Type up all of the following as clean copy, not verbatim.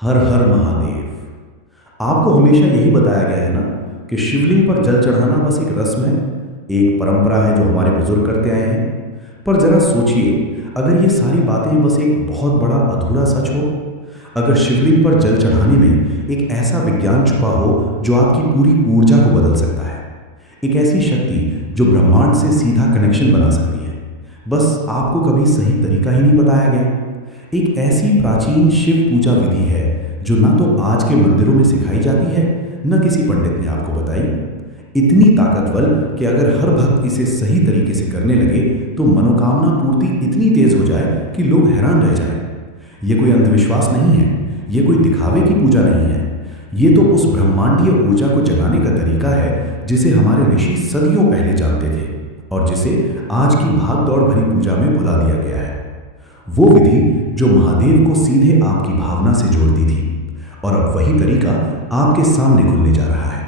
हर हर महादेव। आपको हमेशा यही बताया गया है ना कि शिवलिंग पर जल चढ़ाना बस एक रस्म है, एक परंपरा है जो हमारे बुजुर्ग करते आए हैं। पर जरा सोचिए, अगर ये सारी बातें बस एक बहुत बड़ा अधूरा सच हो, अगर शिवलिंग पर जल चढ़ाने में एक ऐसा विज्ञान छुपा हो जो आपकी पूरी ऊर्जा को बदल सकता है, एक ऐसी शक्ति जो ब्रह्मांड से सीधा कनेक्शन बना सकती है, बस आपको कभी सही तरीका ही नहीं बताया गया। एक ऐसी प्राचीन शिव पूजा विधि है जो ना तो आज के मंदिरों में सिखाई जाती है, न किसी पंडित ने आपको बताई। इतनी ताकतवर कि अगर हर भक्त इसे सही तरीके से करने लगे तो मनोकामना पूर्ति इतनी तेज हो जाए कि लोग हैरान रह जाएं। ये कोई अंधविश्वास नहीं है, ये कोई दिखावे की पूजा नहीं है, ये तो उस ब्रह्मांडीय ऊर्जा को जगाने का तरीका है जिसे हमारे ऋषि सदियों पहले जानते थे और जिसे आज की भाग दौड़ भरी पूजा में भुला दिया गया है। वो विधि जो महादेव को सीधे आपकी भावना से जोड़ती थी, और अब वही तरीका आपके सामने खुलने जा रहा है।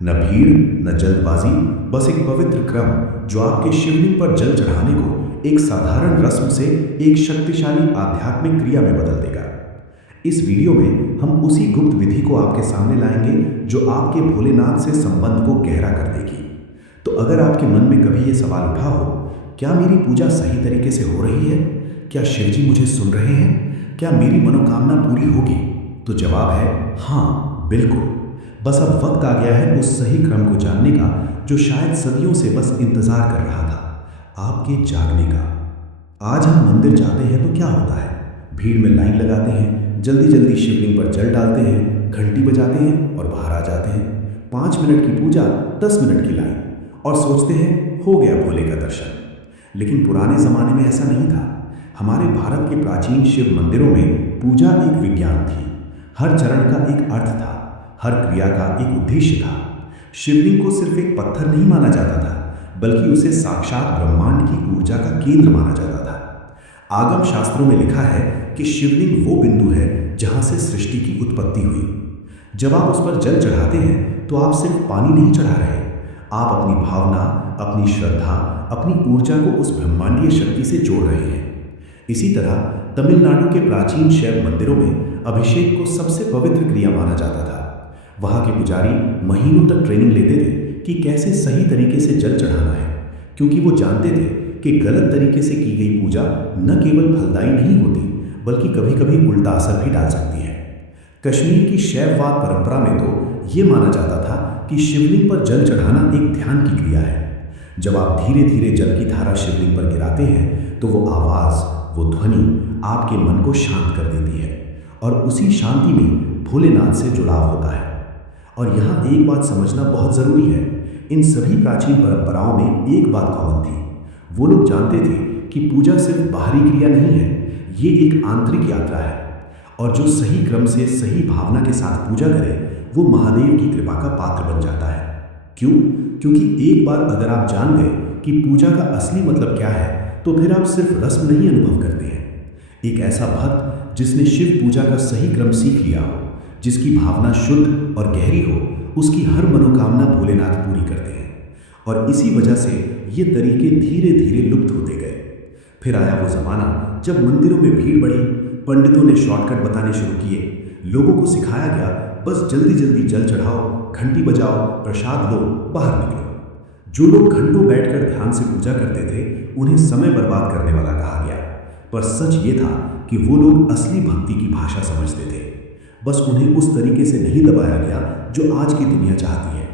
न भीड़, न जल्दबाजी, बस एक पवित्र क्रम जो आपके शिवलिंग पर जल चढ़ाने को एक साधारण रस्म से एक शक्तिशाली आध्यात्मिक क्रिया में बदल देगा। इस वीडियो में हम उसी गुप्त विधि को आपके सामने लाएंगे जो आपके भोलेनाथ से संबंध को गहरा कर देगी। तो अगर आपके मन में कभी ये सवाल उठा हो, क्या मेरी पूजा सही तरीके से हो रही है, क्या शिवजी मुझे सुन रहे हैं, क्या मेरी मनोकामना पूरी होगी, तो जवाब है हाँ, बिल्कुल। बस अब वक्त आ गया है उस सही क्रम को जानने का जो शायद सदियों से बस इंतजार कर रहा था, आपके जागने का। आज हम मंदिर जाते हैं तो क्या होता है, भीड़ में लाइन लगाते हैं, जल्दी जल्दी शिवलिंग पर जल डालते हैं, घंटी बजाते हैं और बाहर आ जाते हैं। 5 मिनट की पूजा, 10 मिनट की लाइन, और सोचते हैं हो गया भोले का दर्शन। लेकिन पुराने जमाने में ऐसा नहीं था। हमारे भारत के प्राचीन शिव मंदिरों में पूजा एक विज्ञान थी। हर चरण का एक अर्थ था, हर क्रिया का एक उद्देश्य था। शिवलिंग को सिर्फ एक पत्थर नहीं माना जाता था, बल्कि उसे साक्षात ब्रह्मांड की ऊर्जा का केंद्र माना जाता था। आगम शास्त्रों में लिखा है कि शिवलिंग वो बिंदु है जहां से सृष्टि की उत्पत्ति हुई। जब आप उस पर जल चढ़ाते हैं तो आप सिर्फ पानी नहीं चढ़ा रहे, आप अपनी भावना, अपनी श्रद्धा, अपनी ऊर्जा को उस ब्रह्मांडीय शक्ति से जोड़ रहे हैं। इसी तरह तमिलनाडु के प्राचीन शैव मंदिरों में अभिषेक को सबसे पवित्र क्रिया माना जाता था। वहाँ के पुजारी महीनों तक ट्रेनिंग लेते थे कि कैसे सही तरीके से जल चढ़ाना है, क्योंकि वो जानते थे कि गलत तरीके से की गई पूजा न केवल फलदायी नहीं होती, बल्कि कभी कभी उल्टा असर भी डाल सकती है। कश्मीर की शैववाद परंपरा में तो ये माना जाता था कि शिवलिंग पर जल चढ़ाना एक ध्यान की क्रिया है। जब आप धीरे धीरे जल की धारा शिवलिंग पर गिराते हैं तो वो आवाज़, वो ध्वनि आपके मन को शांत कर देती है, और उसी शांति में भोलेनाथ से जुड़ाव होता है। और यहाँ एक बात समझना बहुत ज़रूरी है, इन सभी प्राचीन परंपराओं में एक बात कॉमन थी। वो लोग जानते थे कि पूजा सिर्फ बाहरी क्रिया नहीं है, ये एक आंतरिक यात्रा है, और जो सही क्रम से सही भावना के साथ पूजा करे वो महादेव की कृपा का पात्र बन जाता है। क्यों? क्योंकि एक बार अगर आप जान गए कि पूजा का असली मतलब क्या है, तो फिर आप सिर्फ रस्म नहीं अनुभव करते हैं। एक ऐसा भक्त जिसने शिव पूजा का सही क्रम सीख लिया हो, जिसकी भावना शुद्ध और गहरी हो, उसकी हर मनोकामना भोलेनाथ पूरी करते हैं। और इसी वजह से ये तरीके धीरे धीरे लुप्त होते गए। फिर आया वो ज़माना जब मंदिरों में भीड़ बढ़ी, पंडितों ने शॉर्टकट बताने शुरू किए, लोगों को सिखाया गया बस जल्दी जल्दी जल चढ़ाओ, घंटी बजाओ, प्रसाद लो, बाहर निकलो। जो लोग घंटों बैठकर ध्यान से पूजा करते थे उन्हें समय बर्बाद करने वाला कहा गया, पर सच ये था कि वो लोग असली भक्ति की भाषा समझते थे। बस उन्हें उस तरीके से नहीं दबाया गया जो आज की दुनिया चाहती है।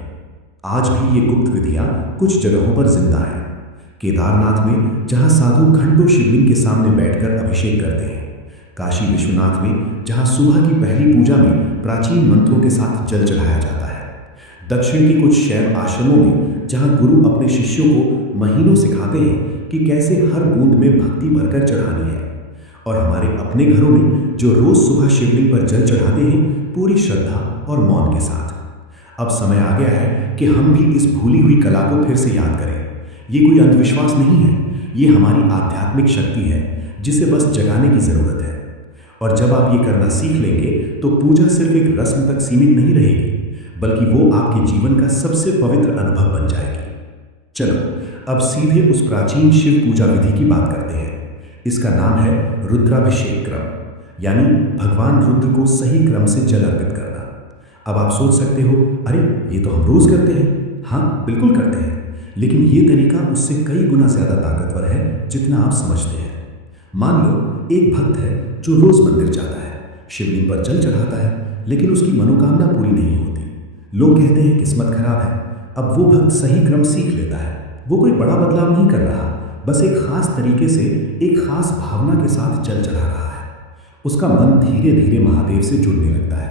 आज भी ये गुप्त विधियाँ कुछ जगहों पर जिंदा हैं। केदारनाथ में जहाँ साधु घंटों शिवलिंग के सामने बैठकर अभिषेक करते हैं, काशी विश्वनाथ में जहाँ सुबह की पहली पूजा में प्राचीन मंत्रों के साथ जल चढ़ाया जाता है, दक्षिण के कुछ शैव आश्रमों में जहाँ गुरु अपने शिष्यों को महीनों सिखाते हैं कि कैसे हर बूंद में भक्ति भरकर चढ़ानी है, और हमारे अपने घरों में जो रोज सुबह शिवलिंग पर जल चढ़ाते हैं पूरी श्रद्धा और मौन के साथ। अब समय आ गया है कि हम भी इस भूली हुई कला को फिर से याद करें। ये कोई अंधविश्वास नहीं है, ये हमारी आध्यात्मिक शक्ति है जिसे बस जगाने की ज़रूरत है। और जब आप ये करना सीख लेंगे तो पूजा सिर्फ एक रस्म तक सीमित नहीं रहेगी, बल्कि वो आपके जीवन का सबसे पवित्र अनुभव बन जाएगी। चलो अब सीधे उस प्राचीन शिव पूजा विधि की बात करते हैं। इसका नाम है रुद्राभिषेक क्रम। यानी भगवान रुद्र को सही क्रम से जल अर्पित करना। अब आप सोच सकते हो, अरे ये तो हम रोज करते हैं। हाँ, बिल्कुल करते हैं, लेकिन ये तरीका उससे कई गुना ज्यादा ताकतवर है जितना आप समझते हैं। मान लो एक भक्त है जो रोज मंदिर जाता है, शिवलिंग पर जल चढ़ाता है, लेकिन उसकी मनोकामना पूरी नहीं होती। लोग कहते हैं किस्मत खराब है। अब वो भक्त सही क्रम सीख लेता है। वो कोई बड़ा बदलाव नहीं कर रहा, बस एक खास तरीके से एक खास भावना के साथ जल चढ़ा रहा है। उसका मन धीरे धीरे महादेव से जुड़ने लगता है,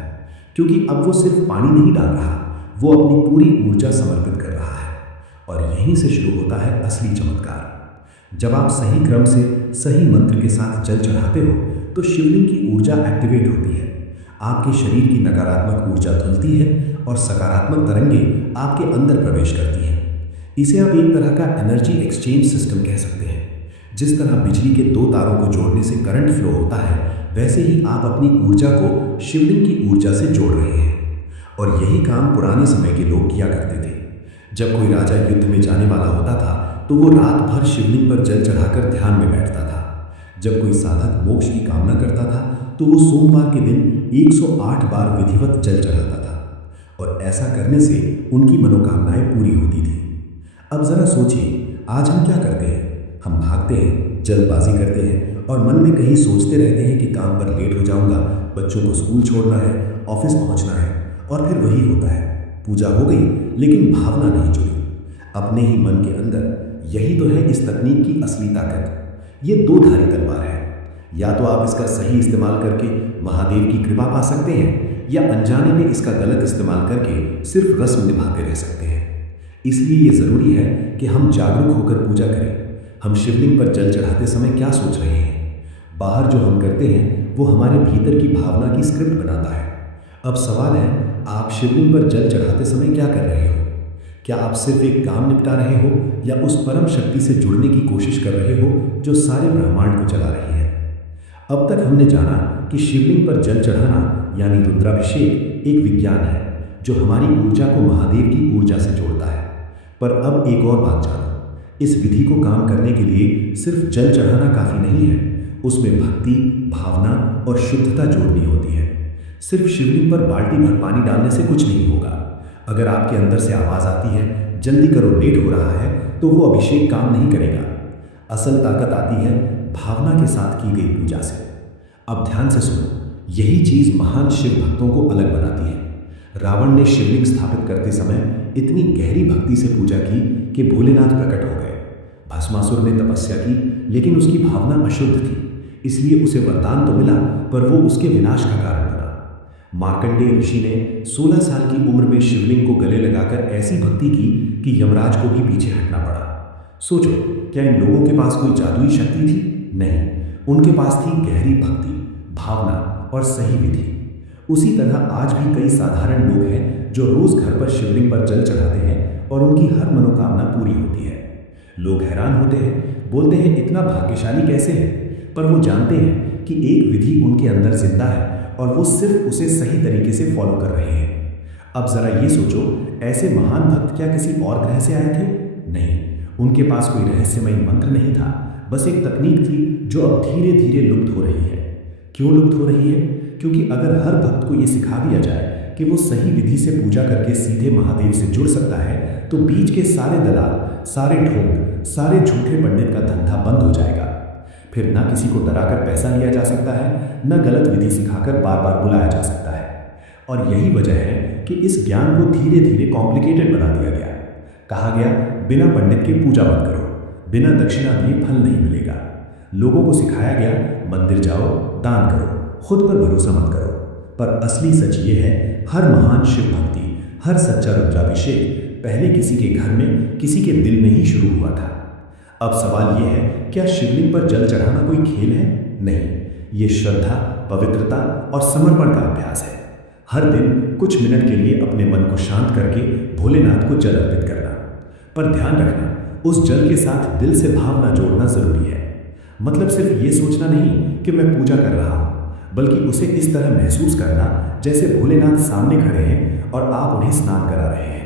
क्योंकि अब वो सिर्फ पानी नहीं डाल रहा, वो अपनी पूरी ऊर्जा समर्पित कर रहा है। और यहीं से शुरू होता है असली चमत्कार। जब आप सही क्रम से सही मंत्र के साथ जल चढ़ाते हो तो शिवलिंग की ऊर्जा एक्टिवेट होती है। आपके शरीर की नकारात्मक ऊर्जा धुलती है और सकारात्मक तरंगें आपके अंदर प्रवेश करती हैं। इसे आप एक तरह का एनर्जी एक्सचेंज सिस्टम कह सकते हैं। जिस तरह बिजली के दो तारों को जोड़ने से करंट फ्लो होता है, वैसे ही आप अपनी ऊर्जा को शिवलिंग की ऊर्जा से जोड़ रहे हैं। और यही काम पुराने समय के लोग किया करते थे। जब कोई राजा युद्ध में जाने वाला होता था तो वो रात भर शिवलिंग पर जल चढ़ाकर ध्यान में बैठता था। जब कोई साधक मोक्ष की कामना करता था तो वो सोमवार के दिन 108 बार विधिवत जल चढ़ाता था, और ऐसा करने से उनकी मनोकामनाएं पूरी होती थी। अब जरा सोचिए, आज हम क्या करते हैं? हम भागते हैं, जल्दबाजी करते हैं और मन में कहीं सोचते रहते हैं कि काम पर लेट हो जाऊंगा, बच्चों को स्कूल छोड़ना है, ऑफिस पहुंचना है, और फिर वही होता है। पूजा हो गई लेकिन भावना नहीं जुड़ी अपने ही मन के अंदर। यही तो है इस तकनीक की असली ताकत। ये दो धारी तलवार है। या तो आप इसका सही इस्तेमाल करके महादेव की कृपा पा सकते हैं, या अनजाने में इसका गलत इस्तेमाल करके सिर्फ रस्म निभाते रह सकते हैं। इसलिए ये ज़रूरी है कि हम जागरूक होकर पूजा करें। हम शिवलिंग पर जल चढ़ाते समय क्या सोच रहे हैं? बाहर जो हम करते हैं वो हमारे भीतर की भावना की स्क्रिप्ट बनाता है। अब सवाल है, आप शिवलिंग पर जल चढ़ाते समय क्या कर रहे हो? क्या आप सिर्फ एक काम निपटा रहे हो, या उस परम शक्ति से जुड़ने की कोशिश कर रहे हो जो सारे ब्रह्मांड को चला रही है? अब तक हमने जाना कि शिवलिंग पर जल चढ़ाना यानी रुद्राभिषेक एक विज्ञान है जो हमारी ऊर्जा को महादेव की ऊर्जा से जोड़ता है। पर अब एक और बात जानो, इस विधि को काम करने के लिए सिर्फ जल चढ़ाना काफ़ी नहीं है। उसमें भक्ति, भावना और शुद्धता जोड़नी होती है। सिर्फ शिवलिंग पर बाल्टी भर पानी डालने से कुछ नहीं होगा। अगर आपके अंदर से आवाज़ आती है जल्दी करो, लेट हो रहा है, तो वो अभिषेक काम नहीं करेगा। असल ताकत आती है भावना के साथ की गई पूजा से। अब ध्यान से सुनो, यही चीज़ महान शिव भक्तों को अलग बनाती है। रावण ने शिवलिंग स्थापित करते समय इतनी गहरी भक्ति से पूजा की कि भोलेनाथ प्रकट हो गए। भस्मासुर ने तपस्या की, लेकिन उसकी भावना अशुद्ध थी, इसलिए उसे वरदान तो मिला पर वो उसके विनाश का कारण बना। मार्कंडेय ऋषि ने 16 साल की उम्र में शिवलिंग को गले लगाकर ऐसी भक्ति की कि यमराज को भी पीछे हटना पड़ा। सोचो, क्या इन लोगों के पास कोई जादुई शक्ति थी? नहीं, उनके पास थी गहरी भक्ति, भावना और सही विधि। उसी तरह आज भी कई साधारण लोग हैं जो रोज घर पर शिवलिंग पर जल चढ़ाते हैं और उनकी हर मनोकामना पूरी होती है। लोग हैरान होते हैं, बोलते हैं इतना भाग्यशाली कैसे है, पर वो जानते हैं कि एक विधि उनके अंदर जिंदा है और वो सिर्फ उसे सही तरीके से फॉलो कर रहे हैं। अब जरा ये सोचो, ऐसे महान भक्त क्या किसी और ग्रह से आए थे? नहीं, उनके पास कोई रहस्यमयी मंत्र नहीं था, बस एक तकनीक थी जो अब धीरे धीरे लुप्त हो रही है। क्यों लुप्त हो रही है? क्योंकि अगर हर भक्त को ये सिखा दिया जाए कि वो सही विधि से पूजा करके सीधे महादेव से जुड़ सकता है, तो बीच के सारे दलाल, सारे ढोंग, सारे झूठे पंडित का धंधा बंद हो जाएगा। फिर ना किसी को डराकर पैसा लिया जा सकता है, न गलत विधि सिखाकर बार बार बुलाया जा सकता है। और यही वजह है कि इस ज्ञान को धीरे धीरे कॉम्प्लिकेटेड बना दिया गया। कहा गया, बिना पंडित के पूजा मत करो, बिना दक्षिणा दिए फल नहीं मिलेगा। लोगों को सिखाया गया, मंदिर जाओ, दान करो, खुद पर भरोसा मत करो। पर असली सच ये है, हर महान शिव भक्ति, हर सच्चा रुद्राभिषेक पहले किसी के घर में, किसी के दिल में ही शुरू हुआ था। अब सवाल ये है, क्या शिवलिंग पर जल चढ़ाना कोई खेल है? नहीं, ये श्रद्धा, पवित्रता और समर्पण का अभ्यास है। हर दिन कुछ मिनट के लिए अपने मन को शांत करके भोलेनाथ को जल अर्पित करना। पर ध्यान रखना, उस जल के साथ दिल से भावना जोड़ना जरूरी है। मतलब सिर्फ ये सोचना नहीं कि मैं पूजा कर रहा हूँ, बल्कि उसे इस तरह महसूस करना जैसे भोलेनाथ सामने खड़े हैं और आप उन्हें स्नान करा रहे हैं।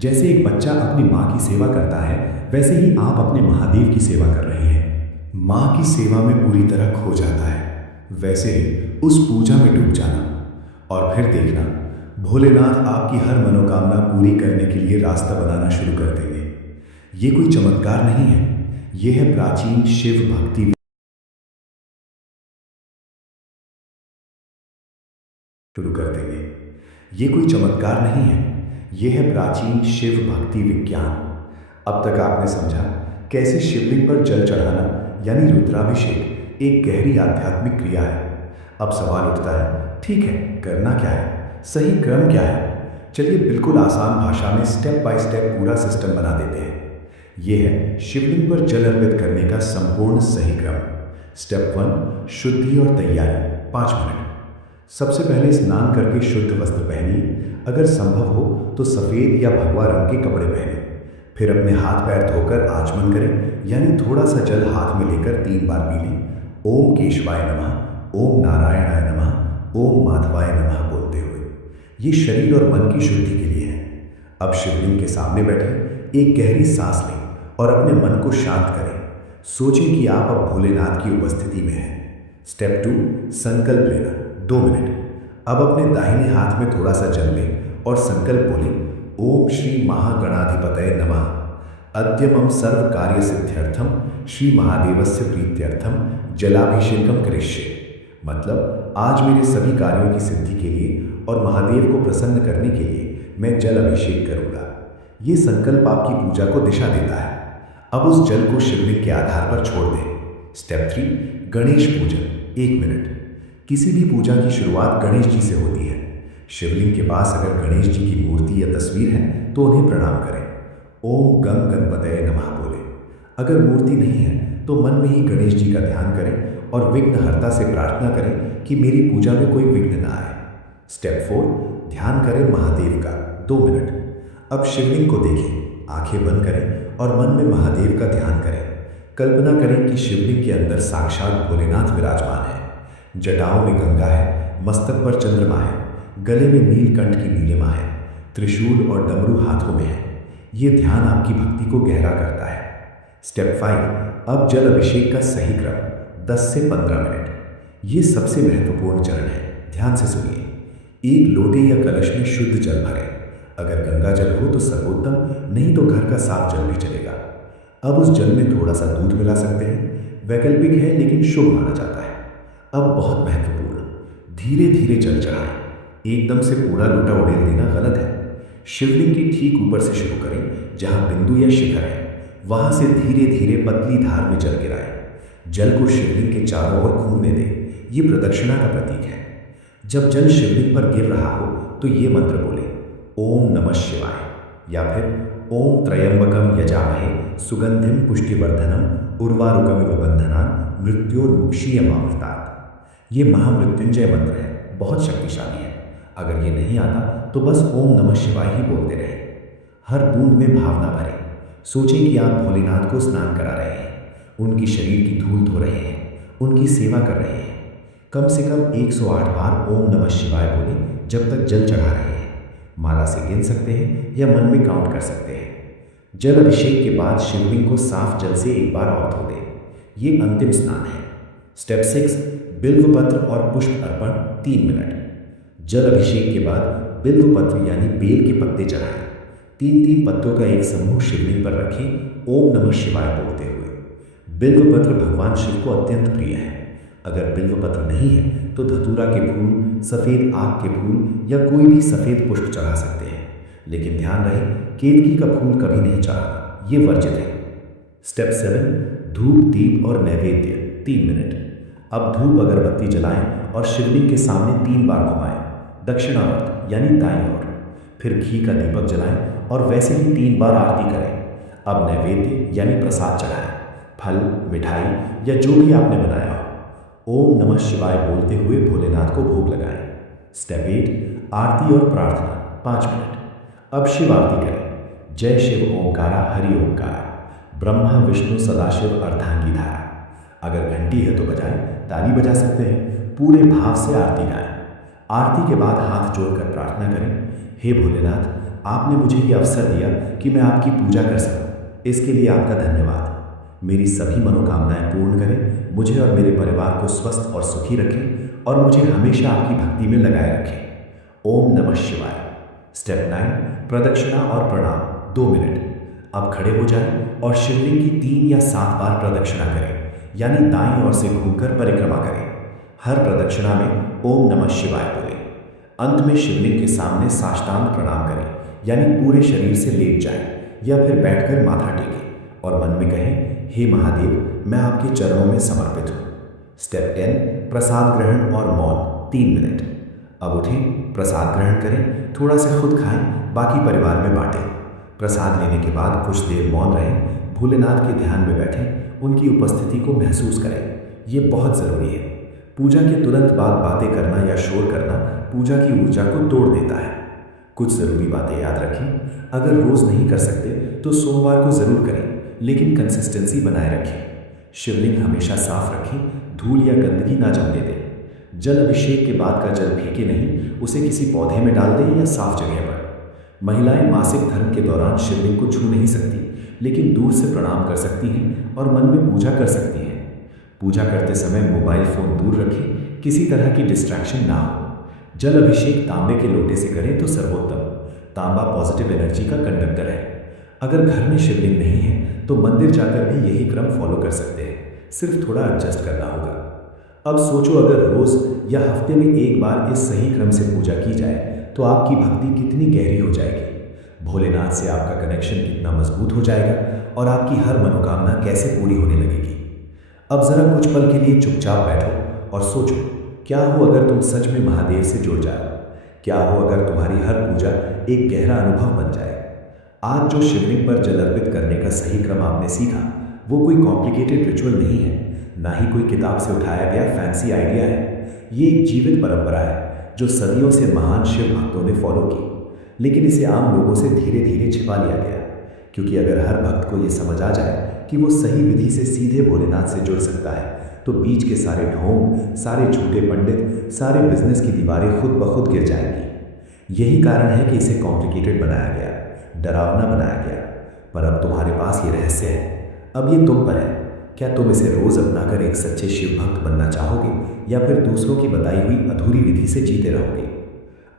जैसे एक बच्चा अपनी माँ की सेवा करता है, वैसे ही आप अपने महादेव की सेवा कर रहे हैं। माँ की सेवा में पूरी तरह खो जाता है। वैसे उस पूजा में डूब जाना और फिर देखना भोलेनाथ आपकी हर मनोकामना पूरी करने के लिए रास्ता बनाना शुरू कर देंगे। ये कोई चमत्कार नहीं है, ये है प्राचीन शिव भक्ति शुरू कर देंगे। ये कोई चमत्कार नहीं है, ये है प्राचीन शिव भक्ति विज्ञान। अब तक आपने समझा कैसे शिवलिंग पर जल चढ़ाना यानी रुद्राभिषेक एक गहरी आध्यात्मिक क्रिया है। अब सवाल उठता है, ठीक है, करना क्या है, सही क्रम क्या है? चलिए बिल्कुल आसान भाषा में स्टेप बाय स्टेप पूरा सिस्टम बना देते हैं। यह है शिवलिंग पर जल अर्पित करने का संपूर्ण सही क्रम। स्टेप 1, शुद्धि और तैयारी 5 मिनट। सबसे पहले स्नान करके शुद्ध वस्त्र पहनिए, अगर संभव हो तो सफ़ेद या भगवा रंग के कपड़े पहने। फिर अपने हाथ पैर धोकर आचमन करें, यानी थोड़ा सा जल हाथ में लेकर 3 बार पी लें। ओम केशवाय नमः, ओम नारायणाय नमः, ओम माधवाय नमः बोलते हुए। ये शरीर और मन की शुद्धि के लिए है। अब शिवलिंग के सामने बैठे एक गहरी सांस लें और अपने मन को शांत करें। सोचें कि आप अब भोलेनाथ की उपस्थिति में हैं। स्टेप 2, संकल्प लेना 2 मिनट। अब अपने दाहिने हाथ में थोड़ा सा जल लें और संकल्प बोलें, ओम श्री महागणाधिपतये नमः, अद्य सर्व कार्य सिद्ध्यर्थम श्री महादेवस्य प्रीत्यर्थम जलाभिषेकम करिष्ये। मतलब आज मेरे सभी कार्यों की सिद्धि के लिए और महादेव को प्रसन्न करने के लिए मैं जल अभिषेक करूंगा। ये संकल्प आपकी पूजा को दिशा देता है। अब उस जल को शिवलिंग के आधार पर छोड़ दें। स्टेप 3, गणेश पूजन 1 मिनट। किसी भी पूजा की शुरुआत गणेश जी से होती है। शिवलिंग के पास अगर गणेश जी की मूर्ति या तस्वीर है तो उन्हें प्रणाम करें। ओम गं गणपतये नमः बोले। अगर मूर्ति नहीं है तो मन में ही गणेश जी का ध्यान करें और विघ्नहर्ता से प्रार्थना करें कि मेरी पूजा में कोई विघ्न न आए। स्टेप 4, ध्यान करें महादेव का 2 मिनट। अब शिवलिंग को देखें, आंखें बंद करें और मन में महादेव का ध्यान करें। कल्पना करें कि शिवलिंग के अंदर साक्षात भोलेनाथ विराजमान है। जटाओं में गंगा है, मस्तक पर चंद्रमा है, गले में नीलकंठ की नीलिमा है, त्रिशूल और डमरू हाथों में है। ये ध्यान आपकी भक्ति को गहरा करता है। स्टेप 5, अब जल अभिषेक का सही क्रम 10 से 15 मिनट। ये सबसे महत्वपूर्ण चरण है, ध्यान से सुनिए। एक लोटे या कलश में शुद्ध जल भरें। अगर गंगा जल हो तो सर्वोत्तम, नहीं तो घर का साफ जल भी चलेगा। अब उस जल में थोड़ा सा दूध मिला सकते हैं, वैकल्पिक है लेकिन शुभ माना जाता है। अब बहुत महत्वपूर्ण, धीरे धीरे जल चढ़ाएं। एकदम से पूरा लोटा उड़ेल देना गलत है। शिवलिंग के ठीक ऊपर से शुरू करें, जहां बिंदु या शिखर है वहां से धीरे धीरे पतली धार में जल गिराएं। जल को शिवलिंग के चारों ओर घूमने दें, ये प्रदक्षिणा का प्रतीक है। जब जल शिवलिंग पर गिर रहा हो तो ये मंत्र बोले, ओम नमः शिवाय, या फिर ओम त्रयंबकम यजामहे सुगंधिम पुष्टिवर्धनम उर्वारुकमिव बंधनान् मृत्योर्मुक्षीयमामृतात्। ये महामृत्युंजय मंत्र है, बहुत शक्तिशाली है। अगर ये नहीं आता तो बस ओम नमः शिवाय ही बोलते रहें। हर बूंद में भावना भरें। सोचें कि आप भोलेनाथ को स्नान करा रहे हैं, उनकी शरीर की धूल धो रहे हैं, उनकी सेवा कर रहे हैं। कम से कम 108 बार ओम नमः शिवाय बोलें जब तक जल चढ़ा रहे हैं। माला से गिन सकते हैं या मन में काउंट कर सकते हैं। जल अभिषेक के बाद शिवलिंग को साफ जल से एक बार और धो दें। ये अंतिम स्नान है। स्टेप 6, बिल्व पत्र और पुष्प अर्पण 3 मिनट। जल अभिषेक के बाद बिल्व पत्र यानी बेल के पत्ते चढ़ाएं। 3-3 पत्तों का एक समूह शिवलिंग पर रखें, ओम नमः शिवाय बोलते हुए। बिल्व पत्र भगवान शिव को अत्यंत प्रिय है। अगर बिल्व पत्र नहीं है तो धतूरा के फूल, सफ़ेद आग के फूल या कोई भी सफ़ेद पुष्प चढ़ा सकते हैं, लेकिन ध्यान रहे केतकी का फूल कभी नहीं चढ़ाना, ये वर्जित है। स्टेप 7, धूप, दीप और नैवेद्य 3 मिनट। अब धूप अगरबत्ती जलाएं और शिवलिंग के सामने 3 बार घुमाएं, दक्षिणावर्त यानी दाईं ओर। फिर घी का दीपक जलाएं और वैसे ही 3 बार आरती करें। अब नैवेद्य यानी प्रसाद चढ़ाएं, फल, मिठाई या जो भी आपने बनाया हो। ओम नमः शिवाय बोलते हुए भोलेनाथ को भोग लगाएं। स्टेप 8, आरती और प्रार्थना 5 मिनट। अब शिव आरती करें। जय शिव ओंकारा हरि ओंकार, ब्रह्मा विष्णु सदाशिव अर्धांगीधारा। अगर घंटी है तो बजाएं, ताली बजा सकते हैं। पूरे भाव से आरती गाएं। आरती के बाद हाथ जोड़कर प्रार्थना करें, हे भोलेनाथ, आपने मुझे ये अवसर दिया कि मैं आपकी पूजा कर सकूं। इसके लिए आपका धन्यवाद। मेरी सभी मनोकामनाएं पूर्ण करें, मुझे और मेरे परिवार को स्वस्थ और सुखी रखें और मुझे हमेशा आपकी भक्ति में लगाए रखें। ओम नमः शिवाय। स्टेप 9, प्रदक्षिणा और प्रणाम 2 मिनट। अब खड़े हो जाएं और शिवलिंग की 3 या 7 बार प्रदक्षिणा करें, यानी दाईं ओर से घूमकर परिक्रमा करें। हर प्रदक्षिणा में ओम नमः शिवाय बोलें। अंत में शिवलिंग के सामने साष्टांग प्रणाम करें, यानी पूरे शरीर से लेट जाएं या फिर बैठकर माथा टेकें और मन में कहें, हे महादेव, मैं आपके चरणों में समर्पित हूँ। स्टेप 10, प्रसाद ग्रहण और मौन 3 मिनट। अब उठें, प्रसाद ग्रहण करें, थोड़ा सा खुद खाएं, बाकी परिवार में बांटें। प्रसाद लेने के बाद कुछ देर मौन रहें, भोलेनाथ के ध्यान में बैठें, उनकी उपस्थिति को महसूस करें। ये बहुत ज़रूरी है। पूजा के तुरंत बाद बातें करना या शोर करना पूजा की ऊर्जा को तोड़ देता है। कुछ ज़रूरी बातें याद रखें। अगर रोज़ नहीं कर सकते तो सोमवार को ज़रूर करें, लेकिन कंसिस्टेंसी बनाए रखें। शिवलिंग हमेशा साफ रखें, धूल या गंदगी ना जमने दें। जल अभिषेक के बाद का जल फेंके नहीं, उसे किसी पौधे में डाल दें या साफ जगह पर। महिलाएं मासिक धर्म के दौरान शिवलिंग को छू नहीं सकती, लेकिन दूर से प्रणाम कर सकती हैं और मन में पूजा कर सकती हैं। पूजा करते समय मोबाइल फ़ोन दूर रखें, किसी तरह की डिस्ट्रैक्शन ना हो। जल अभिषेक तांबे के लोटे से करें तो सर्वोत्तम। तांबा पॉजिटिव एनर्जी का कंडक्टर है। अगर घर में शिवलिंग नहीं है तो मंदिर जाकर भी यही क्रम फॉलो कर सकते हैं, सिर्फ थोड़ा एडजस्ट करना होगा। अब सोचो, अगर रोज़ या हफ्ते में एक बार इस सही क्रम से पूजा की जाए तो आपकी भक्ति कितनी गहरी हो जाएगी। भोलेनाथ से आपका कनेक्शन कितना मजबूत हो जाएगा और आपकी हर मनोकामना कैसे पूरी होने लगेगी। अब ज़रा कुछ पल के लिए चुपचाप बैठो और सोचो, क्या हो अगर तुम सच में महादेव से जुड़ जाओ। क्या हो अगर तुम्हारी हर पूजा एक गहरा अनुभव बन जाए। आज जो शिवलिंग पर जल अर्पित करने का सही क्रम आपने सीखा, वो कोई कॉम्प्लिकेटेड रिचुअल नहीं है, ना ही कोई किताब से उठाया गया फैंसी आइडिया है। ये एक जीवित परंपरा है जो सदियों से महान शिव भक्तों ने फॉलो की, लेकिन इसे आम लोगों से धीरे धीरे छिपा लिया गया। क्योंकि अगर हर भक्त को ये समझ आ जाए कि वो सही विधि से सीधे भोलेनाथ से जुड़ सकता है, तो बीच के सारे ढोंग, सारे झूठे पंडित, सारे बिजनेस की दीवारें खुद ब खुद गिर जाएंगी। यही कारण है कि इसे कॉम्प्लिकेटेड बनाया गया, डरावना बनाया गया। पर अब तुम्हारे पास ये रहस्य है, अब ये तुम पर है। क्या तुम इसे रोज़ अपनाकर एक सच्चे शिव भक्त बनना चाहोगे या फिर दूसरों की बताई हुई अधूरी विधि से जीते रहोगे।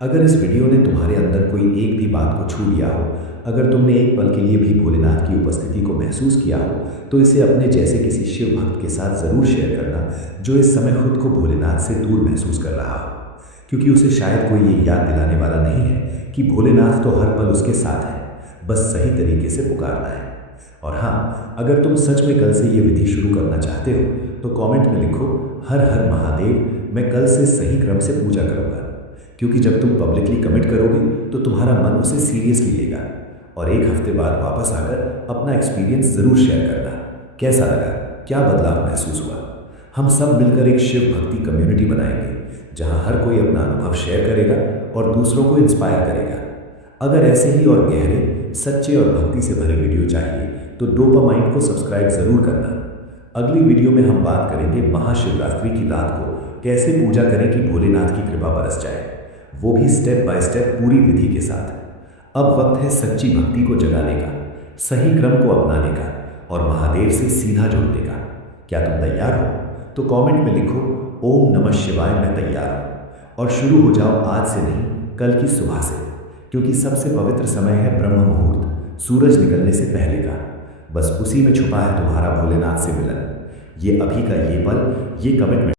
अगर इस वीडियो ने तुम्हारे अंदर कोई एक भी बात को छू लिया हो, अगर तुमने एक पल के लिए भी भोलेनाथ की उपस्थिति को महसूस किया हो, तो इसे अपने जैसे किसी शिव भक्त के साथ ज़रूर शेयर करना जो इस समय खुद को भोलेनाथ से दूर महसूस कर रहा हो। क्योंकि उसे शायद कोई ये याद दिलाने वाला नहीं है कि भोलेनाथ तो हर पल उसके साथ है, बस सही तरीके से पुकारना है। और हाँ, अगर तुम सच में कल से ये विधि शुरू करना चाहते हो तो कमेंट में लिखो, हर हर महादेव, मैं कल से सही क्रम से पूजा करूँगा। क्योंकि जब तुम पब्लिकली कमिट करोगे तो तुम्हारा मन उसे सीरियसली लेगा। और एक हफ्ते बाद वापस आकर अपना एक्सपीरियंस ज़रूर शेयर करना। कैसा लगा, क्या बदलाव महसूस हुआ। हम सब मिलकर एक शिव भक्ति कम्युनिटी बनाएंगे जहां हर कोई अपना अनुभव शेयर करेगा और दूसरों को इंस्पायर करेगा। अगर ऐसे ही और गहरे, सच्चे और भक्ति से भरे वीडियो चाहिए तो डोपामाइन को सब्सक्राइब ज़रूर करना। अगली वीडियो में हम बात करेंगे महाशिवरात्रि की रात को कैसे पूजा करें कि भोलेनाथ की कृपा बरस जाए, वो भी स्टेप बाय स्टेप पूरी विधि के साथ। अब वक्त है सच्ची भक्ति को जगाने का, सही क्रम को अपनाने का और महादेव से सीधा जुड़ने का। क्या तुम तैयार हो? तो कमेंट में लिखो, ओम नमः शिवाय, मैं तैयार हूँ। और शुरू हो जाओ आज से नहीं, कल की सुबह से, क्योंकि सबसे पवित्र समय है ब्रह्म मुहूर्त, सूरज निकलने से पहले का। बस उसी में छुपा है तुम्हारा भोलेनाथ से मिलन। ये अभी का ये पल, ये कमिटमेंट।